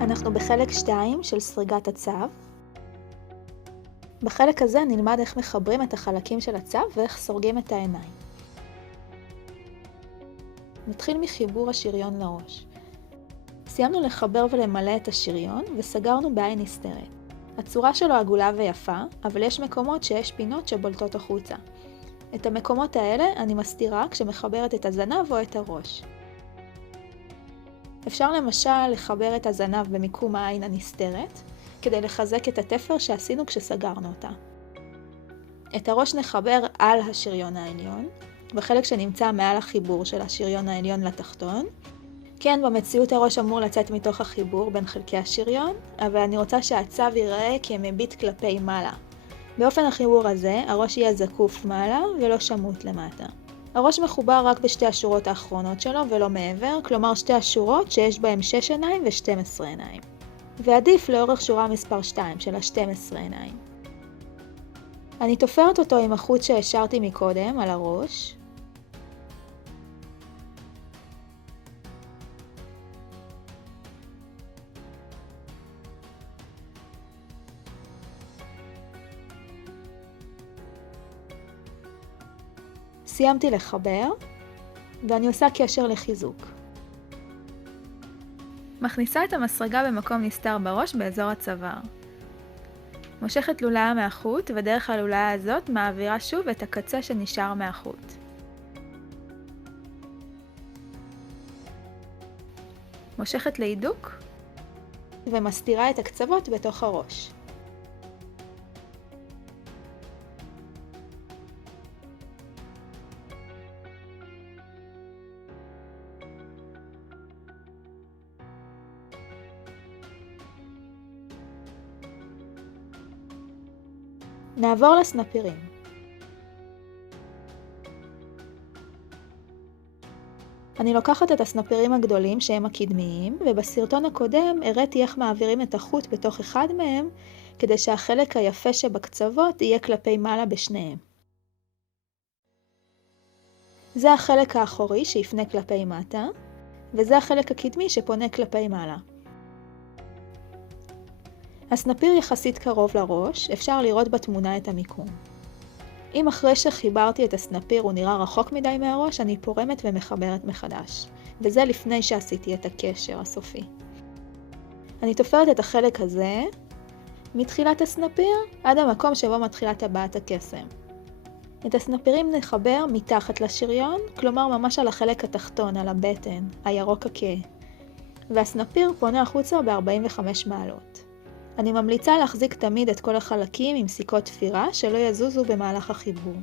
אנחנו בחלק 2 של סריגת הצו. בחלק הזה נלמד איך מחברים את החלקים של הצו ואיך סורגים את העיניים. נתחיל מחיבור השריון לראש. סיימנו לחבר ולמלא את השריון וסגרנו בעין נסתרת. הצורה שלו עגולה ויפה, אבל יש מקומות שיש פינות שבולטות החוצה. את המקומות האלה אני מסתירה כשמחברת את הזנב או את הראש. אפשר למשל לחבר את הזנב במיקום העין הנסתרת, כדי לחזק את התפר שעשינו כשסגרנו אותה. את הראש נחבר על השריון העליון, בחלק שנמצא מעל החיבור של השריון העליון לתחתון. כן, במציאות הראש אמור לצאת מתוך החיבור בין חלקי השריון, אבל אני רוצה שהצו ייראה כמביט כלפי מעלה. באופן החיבור הזה, הראש יהיה זקוף מעלה ולא שמוט למטה. הראש מחובר רק בשתי השורות האחרונות שלו ולא מעבר, כלומר שתי השורות שיש בהם 6 עיניים ו12 עיניים. ועדיף לאורך שורה מספר 2 של ה-12 עיניים. אני תופרת אותו עם החוט שהשארתי מקודם על הראש. סיימתי לחבר, ואני עושה קשר לחיזוק. מכניסה את המסרגה במקום נסתר בראש באזור הצוואר. מושכת לולאה מהחוט, ודרך הלולאה הזאת מעבירה שוב את הקצה שנשאר מהחוט. מושכת להידוק, ומסתירה את הקצוות בתוך הראש. נעבור לסנפירים. אני לוקחת את הסנפירים הגדולים שהם הקדמיים, ובסרטון הקודם הראיתי איך מעבירים את החוט בתוך אחד מהם, כדי שהחלק היפה שבקצוות יהיה כלפי מעלה בשניהם. זה החלק האחורי שיפנה כלפי מטה, וזה החלק הקדמי שפונה כלפי מעלה. הסנפיר יחסית קרוב לראש, אפשר לראות בתמונה את המיקום. אם אחרי שחיברתי את הסנפיר הוא נראה רחוק מדי מהראש, אני פורמת ומחברת מחדש. וזה לפני שעשיתי את הקשר הסופי. אני תופרת את החלק הזה, מתחילת הסנפיר עד המקום שבו מתחילה טבעת הקסם. את הסנפירים נחבר מתחת לשריון, כלומר ממש על החלק התחתון, על הבטן, הירוק הכהה. והסנפיר פונה החוצה ב-45 מעלות. אני ממליצה להחזיק תמיד את כל החלקים עם סיכות תפירה שלא יזוזו במהלך החיבור.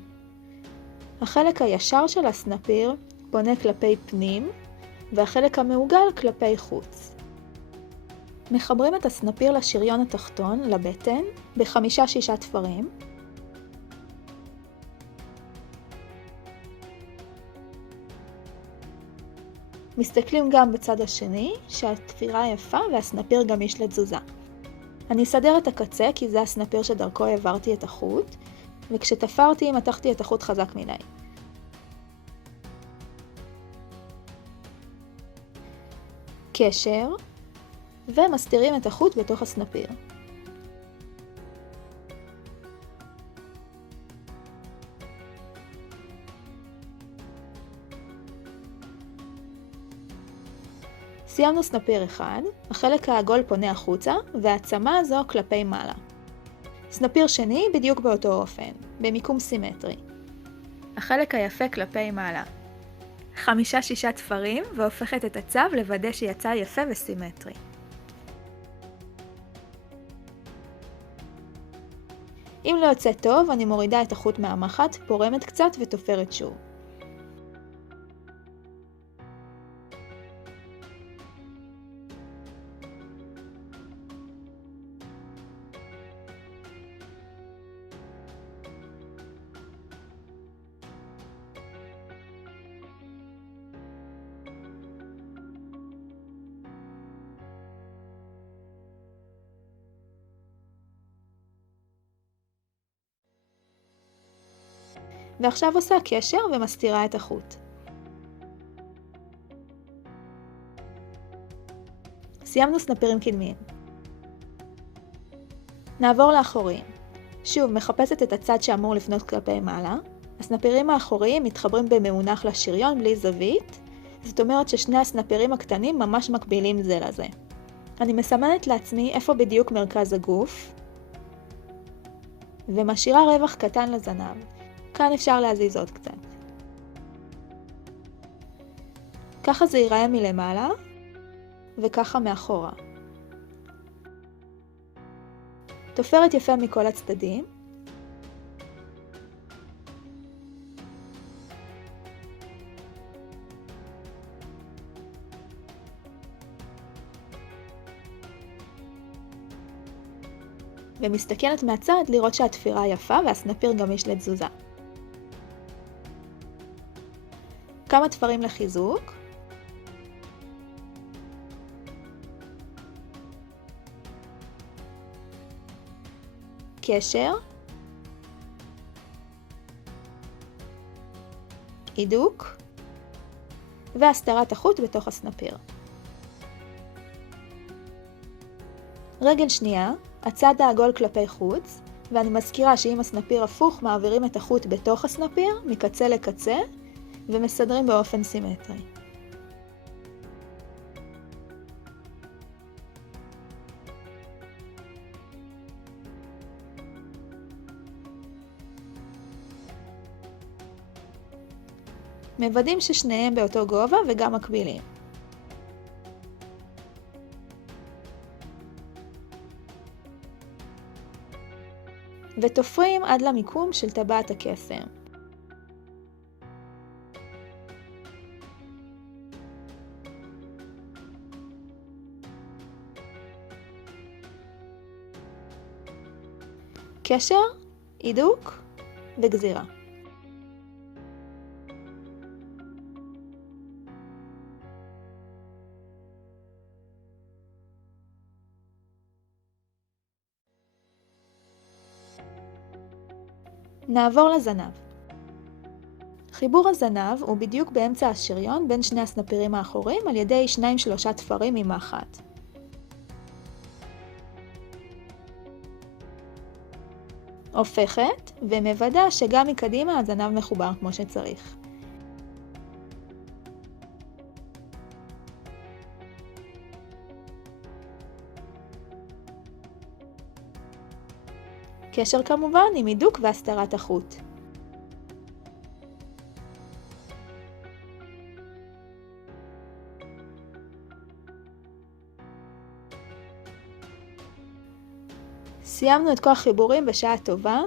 החלק הישר של הסנפיר פונה כלפי פנים, והחלק המעוגל כלפי חוץ. מחברים את הסנפיר לשריון התחתון, לבטן, ב5-6 תפרים. מסתכלים גם בצד השני, שהתפירה יפה והסנפיר גמיש לתזוזה. אני אסדר את הקצה כי זה הסנפיר שדרכו העברתי את החוט, וכשתפרתי מתחתי את החוט חזק מדי. קשר, ומסתירים את החוט בתוך הסנפיר. סיימנו סנפיר אחד, החלק העגול פונה החוצה, והעצמה הזו כלפי מעלה. סנפיר שני בדיוק באותו אופן, במיקום סימטרי. החלק היפה כלפי מעלה. 5-6 תפרים, והופכת את הצו לוודא שיצא יפה וסימטרי. אם לא יוצא טוב, אני מורידה את החוט מהמחט, פורמת קצת ותופרת שוב. ועכשיו עושה קשר ומסתירה את החוט. סיימנו סנפירים קדמיים. נעבור לאחוריים. שוב, מחפשת את הצד שאמור לפנות כלפי מעלה. הסנפירים האחוריים מתחברים במאונח לשריון בלי זווית, זאת אומרת ששני הסנפירים הקטנים ממש מקבילים זה לזה. אני מסמנת לעצמי איפה בדיוק מרכז הגוף, ומשאירה רווח קטן לזנב. כאן אפשר להזיז עוד קצת. ככה זה ייראה מלמעלה, וככה מאחורה. תופרת יפה מכל הצדדים. ומסתכלת מהצד לראות שהתפירה יפה והסנפיר גמיש לתזוזה. כמה תפרים לחיזוק. קשר. הידוק. והסתרת החוט בתוך הסנפיר. רגל שנייה, הצד העגול כלפי חוץ, ואני מזכירה שאם הסנפיר הפוך מעבירים את החוט בתוך הסנפיר, מקצה לקצה, ומסדרים באופן סימטרי. מוודאים ששניהם באותו גובה וגם מקבילים. ותופרים עד למיקום של טבעת הקסם. קשר, הידוק וגזירה. נעבור לזנב. חיבור הזנב הוא בדיוק באמצע השריון בין שני הסנפירים האחוריים על ידי 2-3 תפרים ממחט. הופכת ומוודא שגם מקדימה הזנב מחובר כמו שצריך. קשר כמובן עם הידוק והסתרת החוט. סיימנו את כל החיבורים בשעה טובה,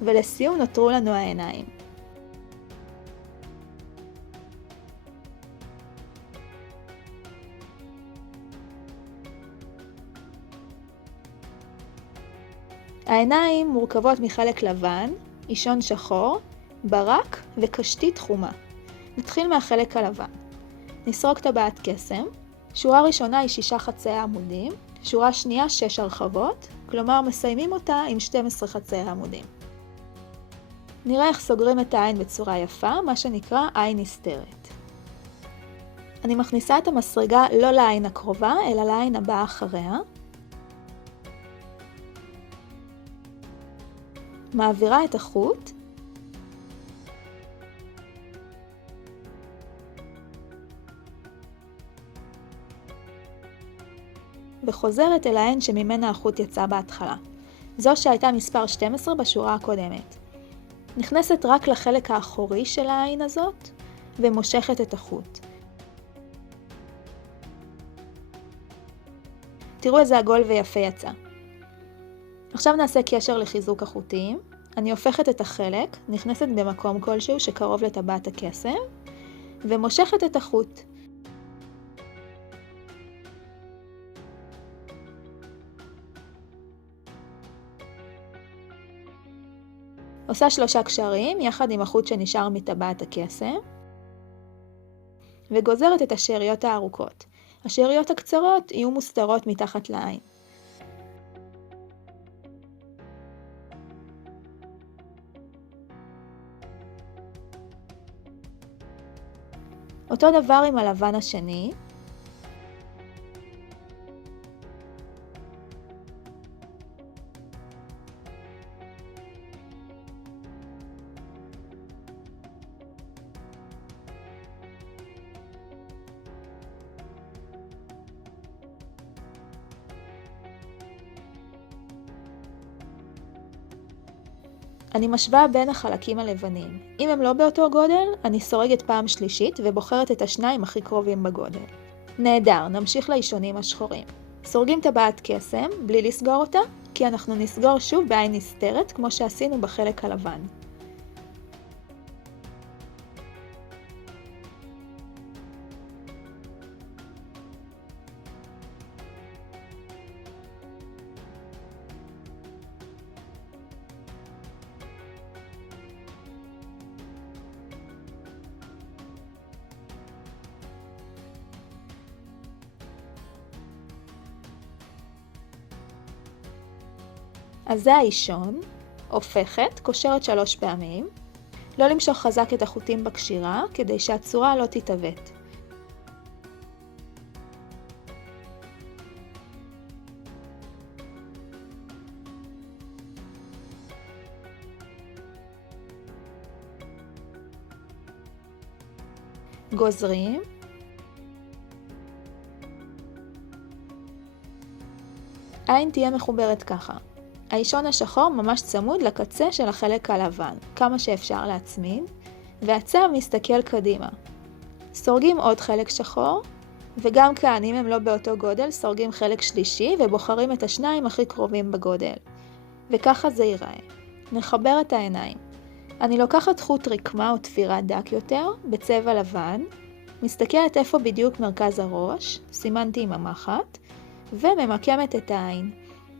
ולסיום נותרו לנו העיניים. העיניים מורכבות מחלק לבן, אישון שחור, ברק וקשתית חומה. נתחיל מהחלק הלבן. נסרוק טבעת קסם. שורה ראשונה היא 6 חצאי עמודים, שורה שנייה 6 הרחבות, כלומר מסיימים אותה עם 12 חצאי עמודים. נראה איך סוגרים את העין בצורה יפה, מה שנקרא עין נסתרת. אני מכניסה את המסרגה לא לעין הקרובה, אלא לעין הבאה אחריה. מעבירה את החוט. וחוזרת אל העין שממנה החוט יצא בהתחלה. זו שהייתה מספר 12 בשורה הקודמת. נכנסת רק לחלק האחורי של העין הזאת, ומושכת את החוט. תראו איזה עגול ויפה יצא. עכשיו נעשה קשר לחיזוק החוטים. אני הופכת את החלק, נכנסת במקום כלשהו שקרוב לטבעת הקסם, ומושכת את החוט. עושה 3 קשרים יחד עם החוט שנשאר מטבעת הקסם, וגוזרת את השאריות הארוכות. השאריות הקצרות יהיו מוסתרות מתחת לעין. אותו דבר עם הלבן השני. אני משווה בין החלקים הלבנים. אם הם לא באותו גודל, אני סורגת פעם שלישית ובוחרת את השניים הכי קרובים בגודל. נהדר, נמשיך לאישונים השחורים. סורגים טבעת קסם בלי לסגור אותה, כי אנחנו נסגור שוב בעין נסתרת כמו שעשינו בחלק הלבן. אז זה האישון, הופכת, קושרת 3 פעמים, לא למשוך חזק את החוטים בקשירה כדי שהצורה לא תתעוות. גוזרים, העין תהיה מחוברת ככה. האישון השחור ממש צמוד לקצה של החלק הלבן, כמה שאפשר להצמיד, והצו מסתכל קדימה. סורגים עוד חלק שחור, וגם כאן, אם הם לא באותו גודל, סורגים חלק שלישי ובוחרים את השניים הכי קרובים בגודל. וככה זה ייראה. נחבר את העיניים. אני לוקחת חוט רקמה או תפירה דק יותר, בצבע לבן, מסתכלת איפה בדיוק מרכז הראש, סימנתי עם המחט, וממקמת את העין.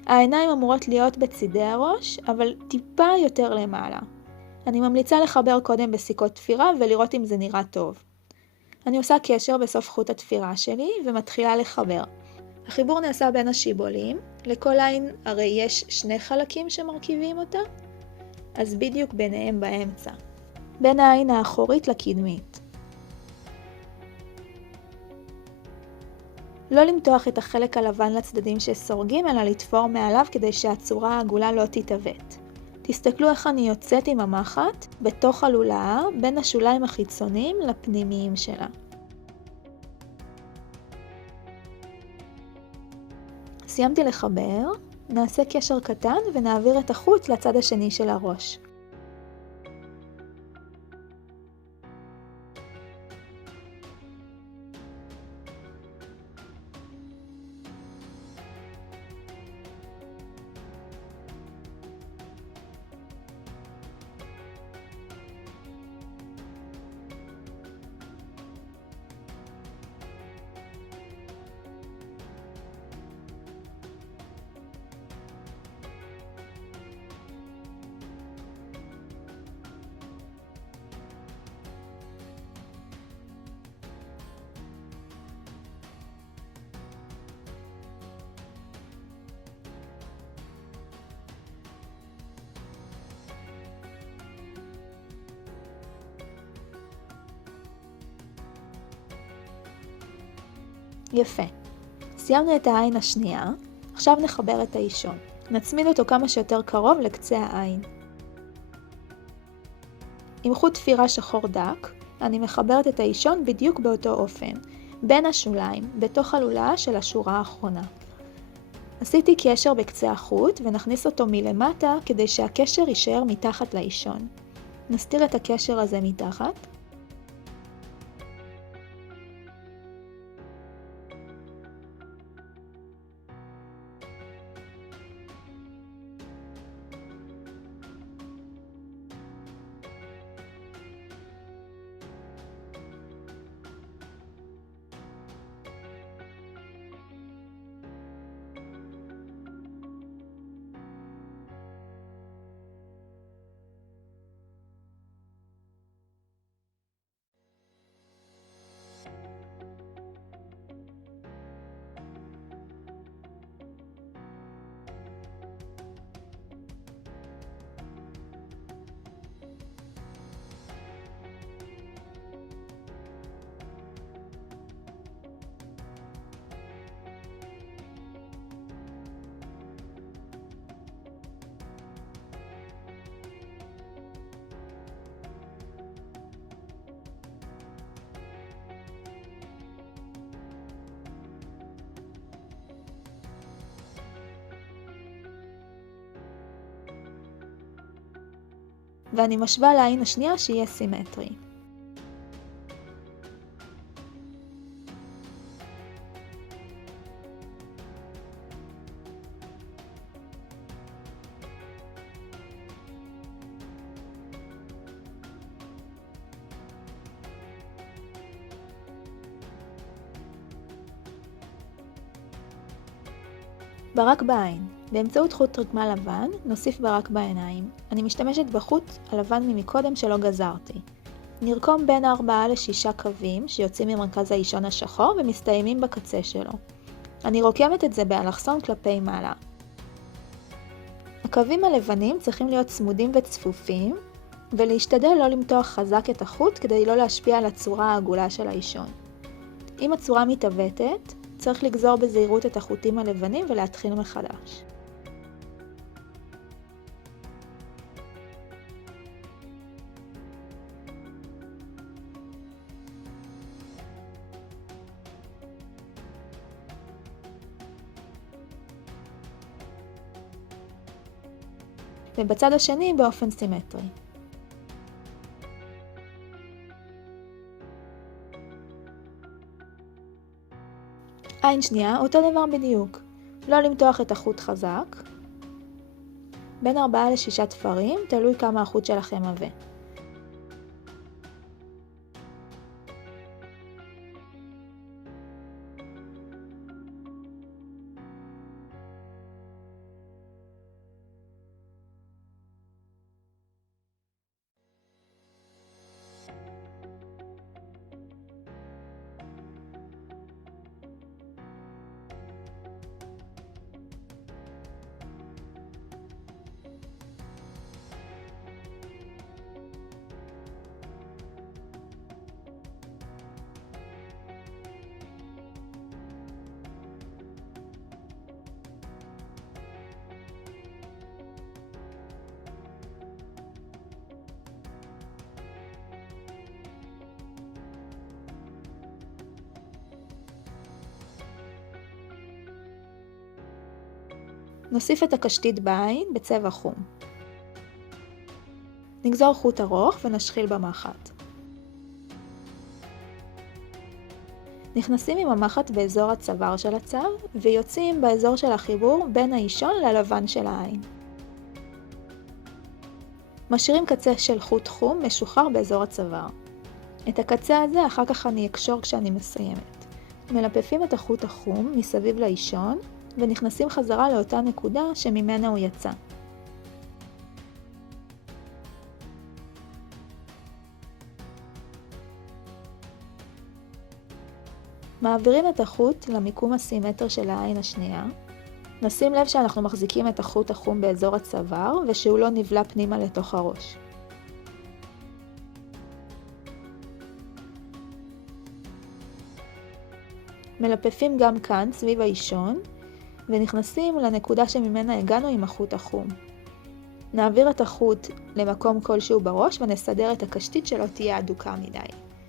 העיניים אמורות להיות בצידי הראש, אבל טיפה יותר למעלה. אני ממליצה לחבר קודם בסיכות תפירה ולראות אם זה נראה טוב. אני עושה קשר בסוף חוט התפירה שלי ומתחילה לחבר. החיבור נעשה בין השיבולים, לכל עין הרי יש 2 חלקים שמרכיבים אותה, אז בדיוק ביניהם באמצע. בין העין האחורית לקדמית. לא למתוח את החלק הלבן לצדדים שסורגים, אלא לתפור מעליו כדי שהצורה העגולה לא תתעוות. תסתכלו איך אני יוצאת עם המחט בתוך הלולאה בין השוליים החיצוניים לפנימיים שלה. סיימתי לחבר, נעשה קשר קטן ונעביר את החוט לצד השני של הראש. יפה. סיימנו את העין השנייה, עכשיו נחבר את האישון. נצמיד אותו כמה שיותר קרוב לקצה העין. עם חוט תפירה שחור דק, אני מחברת את האישון בדיוק באותו אופן, בין השוליים, בתוך הלולאה של השורה האחרונה. עשיתי קשר בקצה החוט ונכניס אותו מלמטה כדי שהקשר יישאר מתחת לאישון. נסתיר את הקשר הזה מתחת. ואני משווה לעין השנייה שיהיה סימטרי. ברק בעין. באמצעות חוט רקמה לבן, נוסיף ברק בעיניים. אני משתמשת בחוט הלבן ממקודם שלא גזרתי. נרקום בין 4 ל-6 קווים שיוצאים ממרכז האישון השחור ומסתיימים בקצה שלו. אני רוקמת את זה באלכסון כלפי מעלה. הקווים הלבנים צריכים להיות צמודים וצפופים, ולהשתדל לא למתוח חזק את החוט כדי לא להשפיע על הצורה העגולה של האישון. אם הצורה מתעוותת, צריך לגזור בזהירות את החוטים הלבנים ולהתחיל מחדש. ובצד השני באופן סימטרי. עין שנייה, אותו דבר בדיוק. לא למתוח את החוט חזק. בין 4 ל-6 תפרים, תלוי כמה החוט שלכם עבה. נוסיף את הקשתית בעין בצבע חום. נגזור חוט ארוך ונשחיל במחט. נכנסים עם המחט באזור הצוואר של הצו ויוצאים באזור של החיבור בין האישון ללבן של העין. משאירים קצה של חוט חום משוחרר באזור הצוואר. את הקצה הזה אחר כך אני אקשור כשאני מסיימת. מלפפים את החוט החום מסביב לאישון ונכנסים חזרה לאותה נקודה שממנה הוא יצא. מעבירים את החוט למיקום הסימטרי של העין השנייה. נשים לב שאנחנו מחזיקים את החוט החום באזור הצוואר ושהוא לא נבלע פנימה לתוך הראש. מלפפים גם כאן סביב האישון ונכנסים לנקודה שממנה הגענו עם החוט החום. נעביר את החוט למקום כלשהו בראש ונסדר את הקשתית שלא תהיה אדוקה מדי.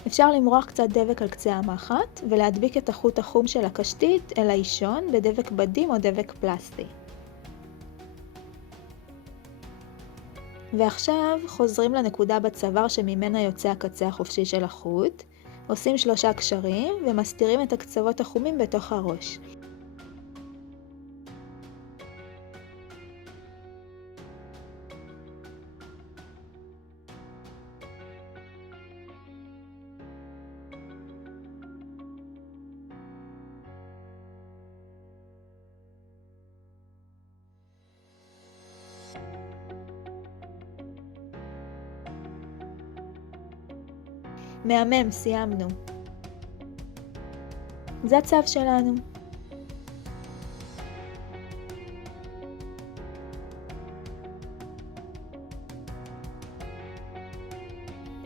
אפשר למרוח קצת דבק על קצה המחט ולהדביק את החוט החום של הקשתית אל האישון בדבק בדים או דבק פלסטי. ועכשיו חוזרים לנקודה בצוואר שממנה יוצא הקצה החופשי של החוט, עושים 3 קשרים ומסתירים את הקצוות החומים בתוך הראש. מהמם, סיימנו. זה הצו שלנו.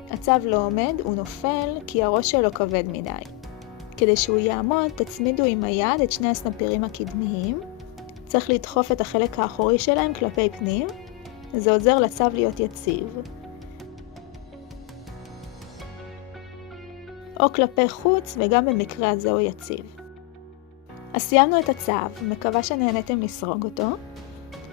הצו לא עומד, הוא נופל כי הראש שלו כבד מדי. כדי שהוא יעמוד, תצמידו עם היד את שני הסנפירים הקדמיים. צריך לדחוף את החלק האחורי שלהם כלפי פנים. זה עוזר לצו להיות יציב. או כלפי חוץ, וגם במקרה הזה הוא יציב. אז סיימנו את הצו, מקווה שנהניתם לסרוג אותו.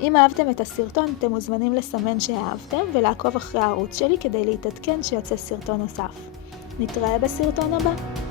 אם אהבתם את הסרטון, אתם מוזמנים לסמן שאהבתם ולעקוב אחרי הערוץ שלי כדי להתעדכן שיוצא סרטון נוסף. נתראה בסרטון הבא.